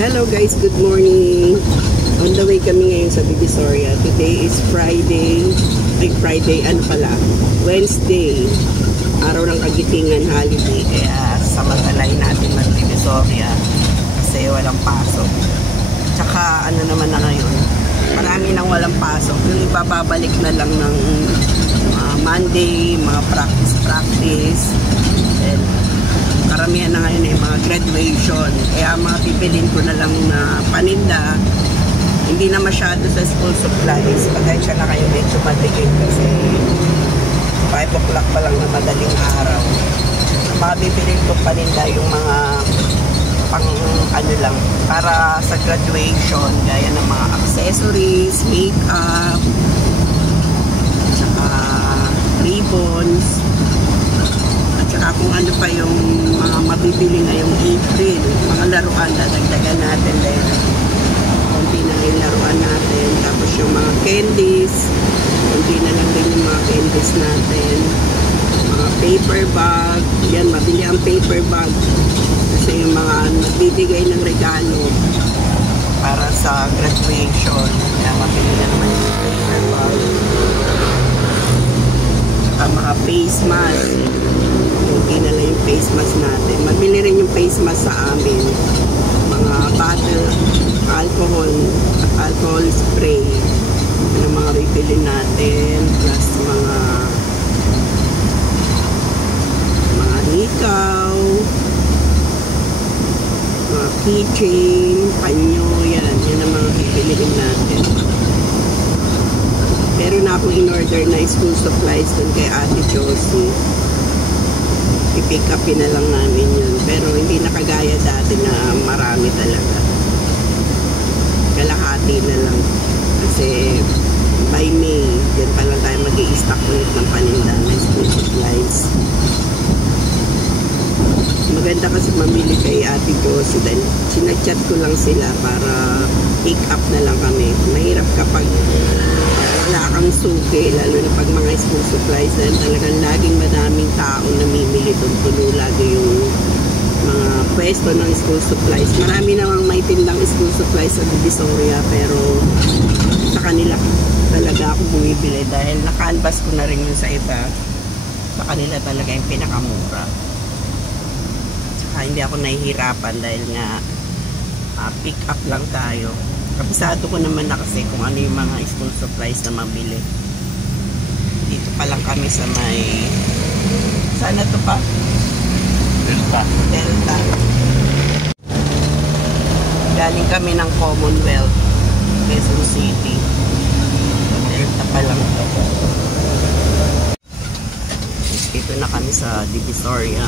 Hello guys, good morning. On the way kami ngayon sa Divisoria. Today is Friday. Wednesday. Araw ng Kagitingan holiday. Kaya samantalay natin mag-Divisoria kasi walang pasok. Tsaka ano naman na ngayon, marami nang walang pasok. Yung ibababalik na lang ng Monday, mga practice. And karamihan na ngayon ay mga graduation. Kaya mga pipilin ko na lang na paninda. Hindi na masyado sa school supplies. Pagkansya na kayo medyo matigil kasi 5 o'clock pa lang na madaling araw. Mga pipilin ko paninda yung mga pang ano lang para sa graduation. Gaya ng mga accessories, makeup, tsaka ribbons. Saka kung ano pa yung mga mabibili ngayong April, mga laruan, dadagdagan natin dahil kunti na yung laruan natin. Tapos yung mga candies, kunti na lang din yung mga candies natin. Mga paper bag, yan, mabili ang paper bag. Kasi yung mga nagbibigay ng regalo para sa graduation, kaya mabili na naman yung paper bag. Saka mga face mask. Kunti na lang yung face mask natin. Mabili rin yung face mask sa amin. Mga bottle, alcohol spray. Ano mga bibili natin. Plus mga hikaw, mga keychain, panyo, yan. Yan ang mga bibiliin natin. Pero na ako in-order na school supplies dun kay Ate Josie. I-pick upin na lang namin yun. Pero hindi nakagaya dati na marami talaga. Kalahati na lang. Kasi by May, dyan pa lang tayo mag-i-stock ulit ng paninda ng school supplies. Maganda kasi mamili kay Ate Josie dahil sinachat ko lang sila para pick up na lang kami. Mahirap kapag wala kang suki, lalo na pag mga school supplies dahil talagang laging madaming taong namimili doon. Puno lagi yung mga pwesto ng school supplies. Marami namang may tindang school supplies sa Divisoria pero sa kanila talaga ako bumibili dahil naka-canvas ko na rin yun sa iba. Sa kanila talaga yung pinakamura. Hindi ako nahihirapan dahil nga pick up lang tayo. Kabisado ko naman na kasi kung ano yung mga school supplies na mabili. Dito pa lang kami sa may sana to pa? Delta. Galing kami ng Commonwealth, Quezon City. Delta pa lang to. Dito na kami sa Divisoria.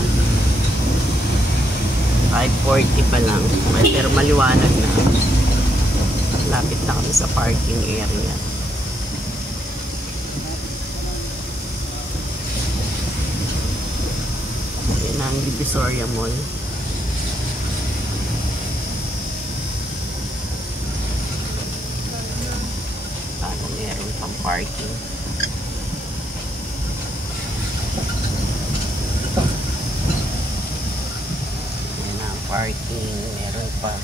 5:40 pa lang. Pero maliwanag na. Lapit na kami sa parking area. Ayan ang Divisoria Mall. Paano meron pang parking? Parking, meron pa.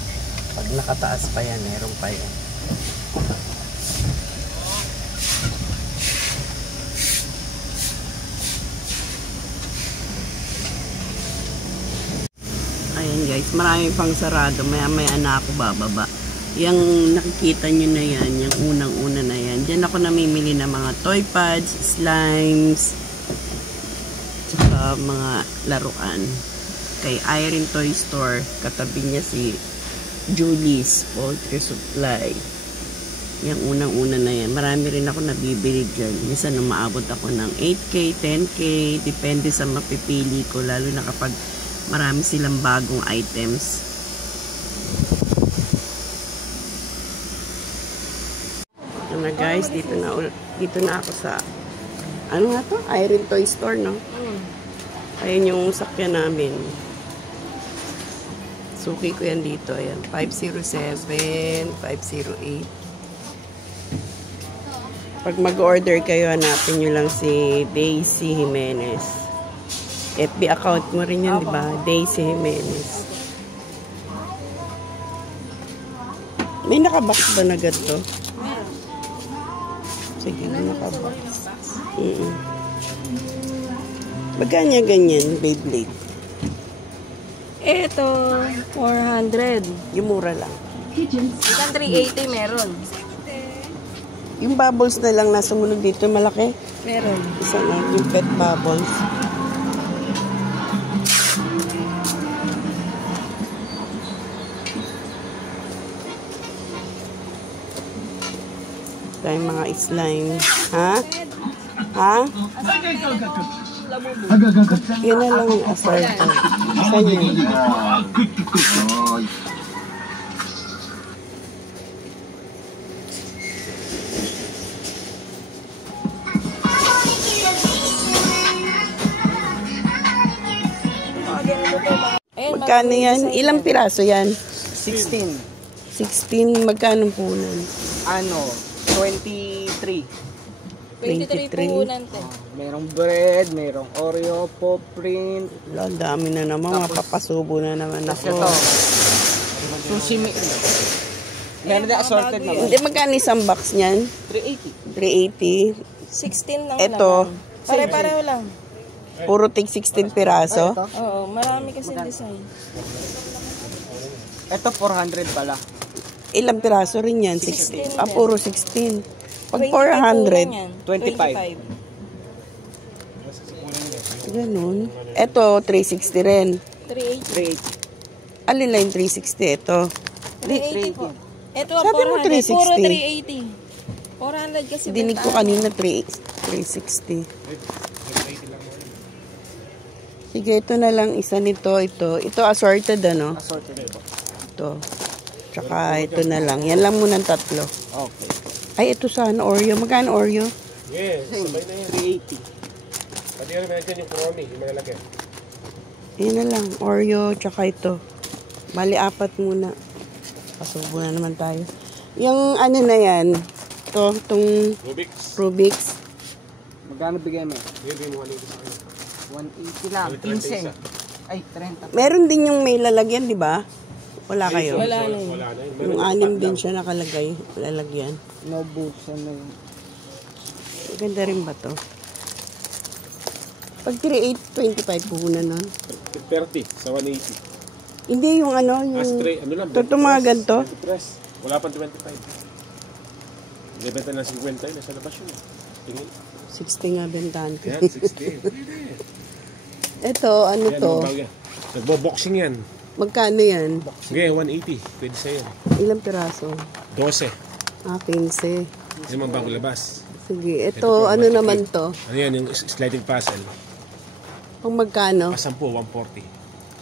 Pag nakataas pa yan, meron pa yan. Ayan guys, marami pang sarado. Maya na ako bababa. Yung nakikita nyo na yan, yung unang-una na yan. Diyan ako namimili ng mga toy pads, slimes, tsaka mga laruan. Kay Irene Toy Store, katabi niya si Julie's Poultry Supply. Yung unang-una na yan. Marami rin ako nabibili dyan. Minsan umaabot ako ng 8K, 10K, depende sa mapipili ko, lalo na kapag marami silang bagong items. Ito na guys, dito na ako sa ano nga to? Irene Toy Store, no? Ayan yung sakyan namin. Suki ko yan dito. Ayan. 507, 508. Pag mag-order kayo, hanapin nyo lang si Daisy Jimenez. FB account mo rin yan, di ba? Daisy Jimenez. May nakabox ba na ganito? Sige, may nakabox. Magkano ganyan, Beyblade? Ito, 400. Yung mura lang. Isang 380 meron. Yung bubbles na lang nasa mulog dito, malaki. Meron. Isa na, yung pet bubbles. Tayong mga slime. Ha? Ha? Yan na lang yung assorted. Saan yun? Magkano yan? Ilang piraso yan? 16. 16. Magkano punan? Ano? 23. 23 puhunan te. Merong bread, merong Oreo, pop print. Wala, dami na naman. Mapapasubo na naman Tapos ako. ito. Sushi meal. Meron din assorted naman. Hindi, magkano isang box niyan? 380. 380. 16 lang Ito. naman. Pare-pareho lang. Puro tig 16 piraso. Ito. Oo, marami kasi design. Ito 400 pala. Ilang piraso rin yan? 16. 16 Puro 16. Pag 20 400, 25. ganun. Ito, 360 rin. 380. 380. Alin lang yung 360? Ito. 380 po. Ito, Sabi mo 400. Puro 360. 380. 400 kasi Dinig ko bentahan. kanina 360. Sige, ito na lang isa nito. Ito assorted ano? Assorted ito. Ito. Tsaka ito na lang. Yan lang muna ang tatlo. Okay. Ay, ito sana Oreo. Magkano Oreo? Yes, sabay na yan. 380. Pati ano meron dyan yung crony, yung malalaki. Yan na lang. Oreo, tsaka ito. Bali, 4 muna. Pasubo na naman tayo. Yung ano na yan. Itong Rubik's. Rubik's. Magkano bigay mo? Yun din, 180 sa akin. 180 lang. 15. Ay, 30. Meron din yung may lalagyan, di ba? Wala kayo? Wala na yun. Wala na yun. Yung 6 din siya nakalagay. Lalagyan. No boots. Ano yun? Ganda rin ba to? Pag 3,825 puhunan nun. 30 sa 180. Hindi yung ano, yung... Astray, ano lang. Totoo mga ganito? 23. Wala pang 25. Ibenta ng 50 yun, nasa labas yun. Tingin. 60 nga bentahan ko. Yan, 60. Ito, ano Yan, to? nagbo-boxing yan. Magkano yan? Sige, 180. Pwede sa'yo. Ilang piraso? 12. 15. Yung mga bago labas. Sige, Ito ito, po, ano magic naman cube. to? Ano yan, yung sliding puzzle. Pang magkano? Pasampu, 140.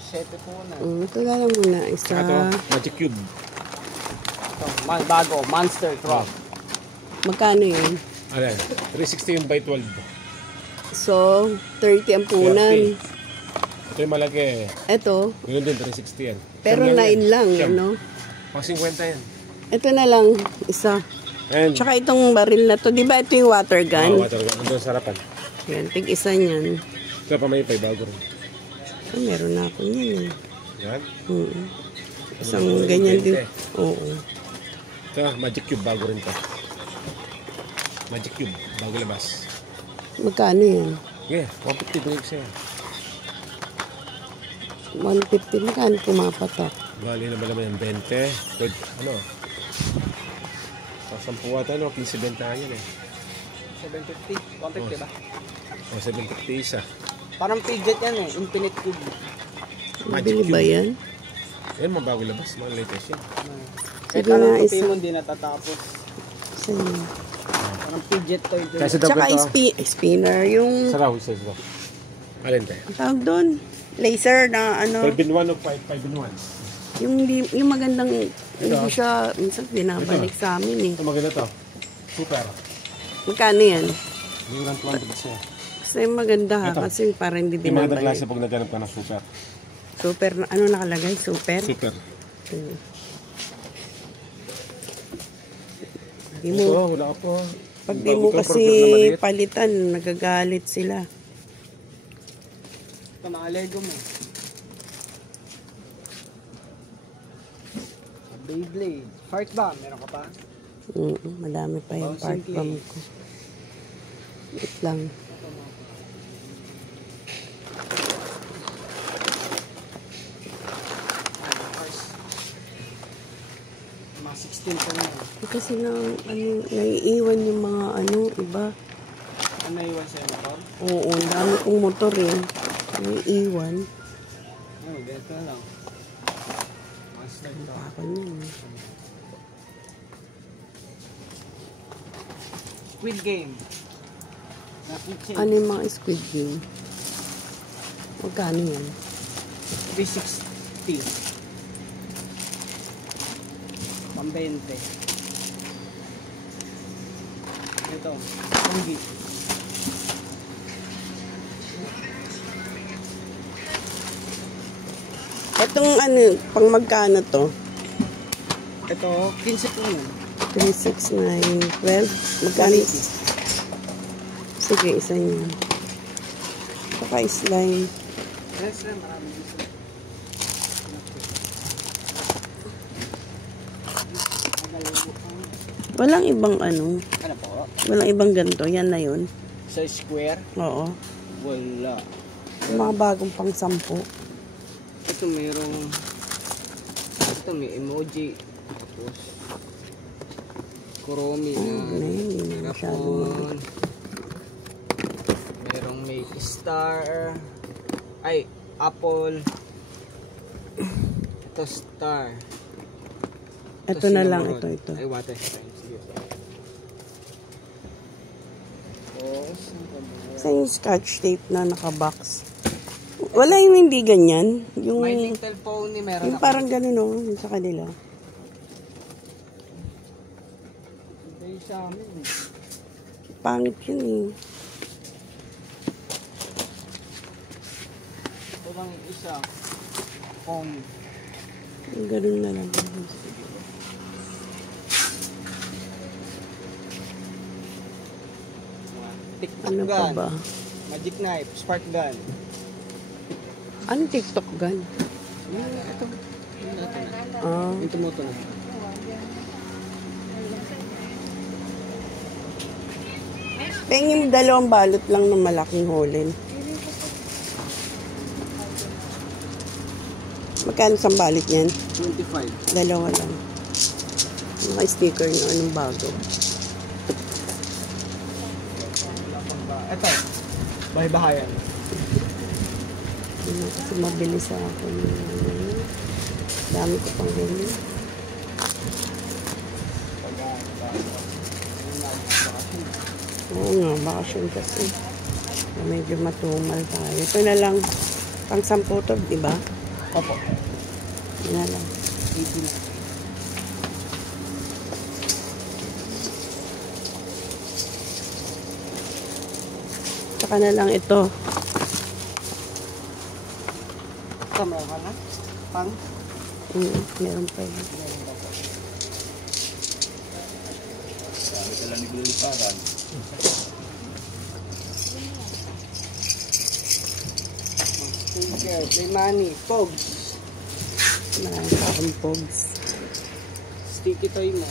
7 po na. Ito na lang muna. Isa. Ito, Magic Cube. Ito, bago. Monster Truck. Magkano yun? Ano yan? 360 yung by 12. So, 30 ang punan. 30. Ito yung malaki. Ito, Yun din, 360 yan. pero Siyam 9 lang, Siyam. ano? Pang 50 yan. Ito na lang, isa. And, Tsaka itong baril na to, di ba ito yung water gun? water gun. Andun sa harapan. Yan, tig isa niyan. Ito pa may bago rin. Ah, meron na ako niyan eh. Yan. Isang ganyan din. Oo. Ito, Magic Cube, bago rin to. Magic Cube, bago labas. Magkano yan? Yeah, 150 balik sa'yo. 150 magkano pumapatak? Bali na ba naman yung 20? Good, ano? Pasampu ata, ano? 15 bentahan yan eh. 750. 150 ba? O, 750 isa. Parang fidget yan eh. Infinite cube. Bili ba yan? Yan, mga bago labas. Mga latest yan. Kahit Sige anong nga, tupi isa. mo, hindi natatapos. Isa yun. Parang fidget toy doon. Kasi daw Tsaka ito. spinner, yung Saraw, isa ito. Alin tayo? tawag doon, laser na ano, 12 in 1 o 5 in 1? yung magandang, hindi siya, minsan binabalik sa amin eh. Ito maganda to. Super. Magkano yan? Yung grand 200 siya. Kasi maganda ha, Ito. kasi parang hindi Yung maganda binabalik. klase pag naghanap ka ng super. Super, ano nakalagay? Super? Super. Di Ito, mo, wala ka po. pag di mo Bago ka, kasi product na maliit. palitan, nagagalit sila. Ito, mga Lego mo. Beyblade. Fart bomb, meron ka pa? Madami pa yung part Bouncing bomb ko. Wait lang. Mga 16 pa na. Kasi naiiwan yung mga iba. Ano naiwan sa'yo motor? Oo, ang dami kong motor eh. Naiiwan. Oo, ganito na lang. Master Ano ka. pa ako niyan eh. Squid Game. Nakitchen. Ano yung mga squid game? Magkano yan? 360. Pambente. Ito. Panggi. Itong pang magkano to? Ito, 15 po yun. 3, 6, 9, 12. Magkano? Sige, isa yun. Saka slime. Yes, sir. Maraming gusto. Walang ibang Ano po? walang ibang ganito. Yan na yun. Sa square? Oo. Wala. Yung mga bagong pang 10. Ito merong... Ito may emoji. Tapos... Kuromi na... Hindi na masyadong Japon. Merong may star. Ay, apple. Ito star. Ito na lang. cinnamon. Ito. Ay, water sign. Sige. Tapos, Sa yung scotch tape na nakabox. Wala yung hindi ganyan. Yung, My Little Pony meron yung parang ganun yung sa kanila. Hindi sa amin. Pangit yun eh. Ito lang yung isa. Pony. Yung ganun na lang. TikTok Ano pa gun. ba? Magic knife. Spark gun. Anong TikTok gun? Ito. Ah, Yung tumutunog. yung dalawang balot lang ng malaking holen. Magkano isang balot yan? 25. Dalawa lang. Naka-sticker na anong bago. Ito. Bahay-bahayan. Ano, kasi mabilis sa akin. Dami ko pang ganyan. Oo nga, bakasyon kasi. Medyo matumal tayo. Ito na lang. Pang 10 to, di ba? Opo. Ito na lang. 18. Saka na lang ito. Ito, meron ka na? Pang? Meron pa yun. Sticker, play money, pogs. Marami pa akong pogs. Sticky toy mo.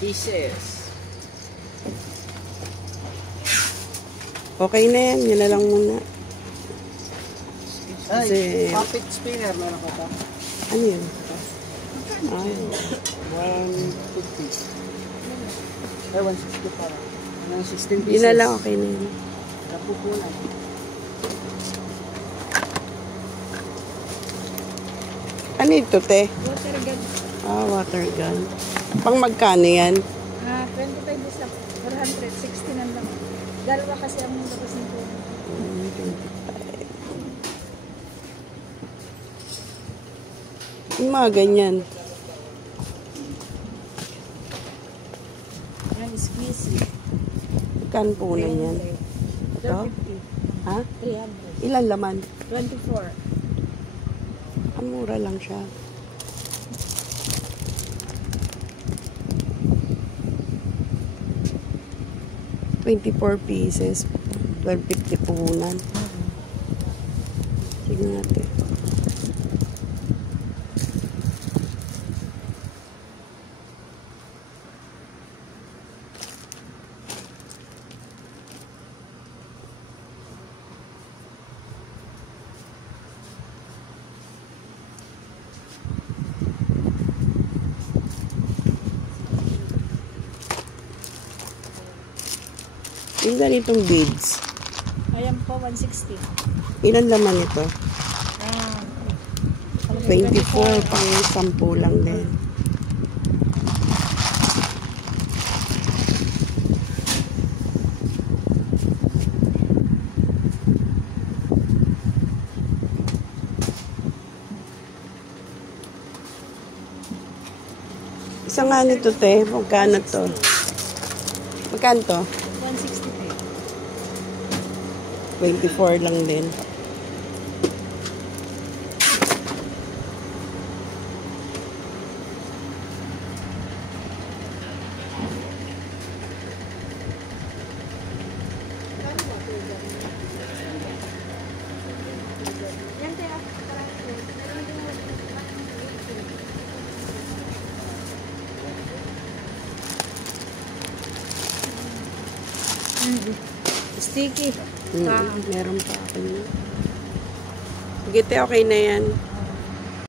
Pieces. Okay na yan. Yan na lang muna. Ay, Kasi- puppet spinner, meron ka pa? Ano yun? Ay, 150. Ay, 160 pa. Ano, 16 pieces. yun na lang. Okay na yun. Napupunan. Ano ito, te? Water gun. Water gun. Pang magkano yan? 25 isa. 460 na lang. Dalawa kasi ang labas ng phone. 25. Yung mga ganyan. Yan, squeezy. Magkano po na yan? Ito? 350. Ha? 300. Ilan laman? 24. Ang mura lang siya. $24 pieces. $12.50 puhunan. Sige natin. Yung ganitong beads. Ayan po, 160. Ilan laman ito? Ah, 24, pang 10 lang din. Isa nga nito, te. Magkano to? Magkano to? 160 po. 24 lang din. Yan kaya, sticky. Meron pa ako. Sige, te, okay na yan.